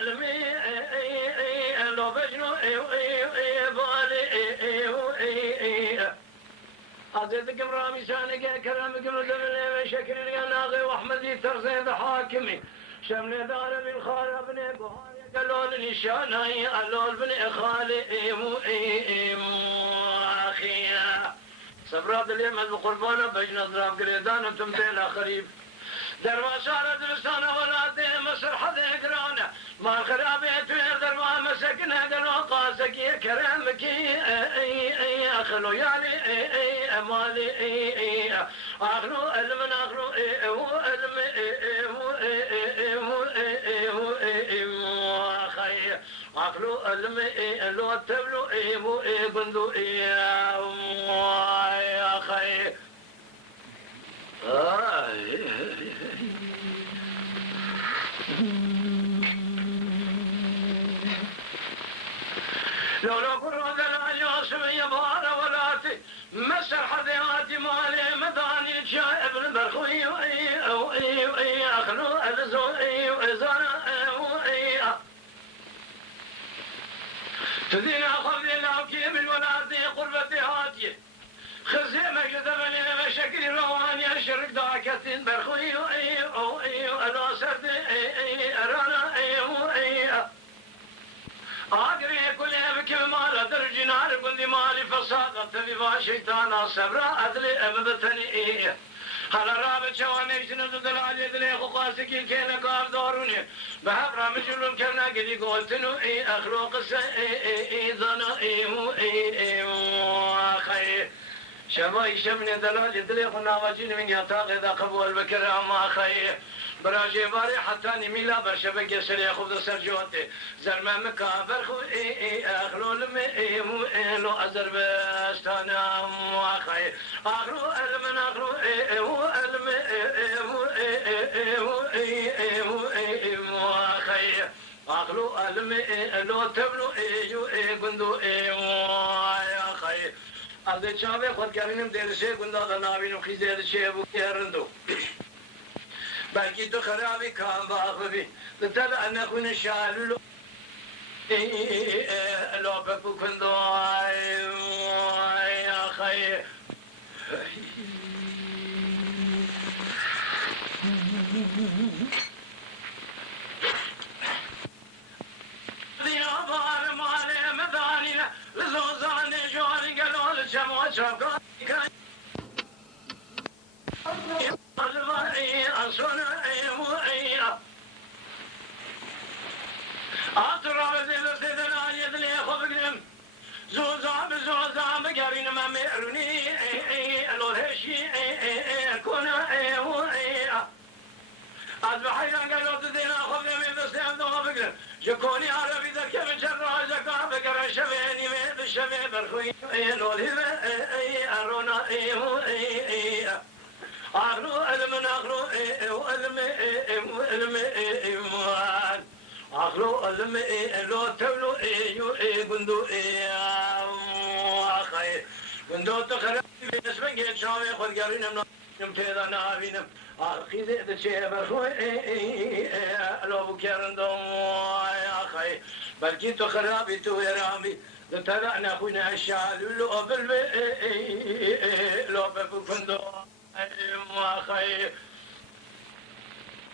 لمي لو بجنو بالي عزيزكم رامي سانك كلامكم ودمني شكل الناغي واحمدي ترزيد حاكمي شمل دار من خال ابن بهاري قالوا نشاني قالوا ابن خالي اخينا صبرات اليوم القربانه بجنا ضرب قريدان تمثيل خريف درواشة درستانه ولادي مصر حدا قرانا ما خرابيت ويردر ما مسكنا قالوا قاسك يا كرامك اخلو يعني امالي اخلو المن اخلو اخلو لو تبلو بندو يا اخي لو فرد العياس يبار ولاتي مسر حذياتي مالي مداني جاء ابن برخوي اخلو الزوي وزانا تدين اخذ العوكي من ولادي قربتي هاتي خزيمة جذبني مشاكل رواني الشرق داكتين برخوي انا سرد ارانا اقري كل بك مال درج نار قلي مالي فساقت بما شيطانا صبرا ادلي ابدتني على راب جواني جند دلالي دلي قاسك كينا قاب دوروني بحب رامجلون كنا قدي قلتنو اخلوق ظنا اخي شباي شمني دلالي دلي خنا واجين من يطاق اذا قبول بكر اما اخي براجي باري حتى نميلا برشبك يسري خذ سرجوتي زرما مكابر خو اخلو لمي لو ازربستان اخي اخلو المن اخلو اخي اخلو المي لو تبلو بندو يا اخي ارده چاوه خود کردیم درشه گنده نابینو خیزه درشه بو کرندو بلکه تو خرابی کام باخبی لطل انخون شالولو لوپه بکندو یا خیر دینا بار مالی مدانینا لزوزان جوانی گلول چمو چاکان اطراب زیدن آید لی خوبگم زوزام گرین ممرونی الوهشی کنا از بحیران گلوت دینا خوبگم بسیم دو بگرم جکونی عربی در کم چرا جکا بگرم شوینی بشوی برخوی لولی ارونا اخلو المن اخلو اخلو لو تبلو بندو اخي بندو تخرب اسمك شاوي خود قرينم پیدا نابینم خیزه دچه برخوی لو بکرندم اخي بلکی تو خرابی تو رامی ترى نخونا الشال لو بلبي لو بكندو ما خير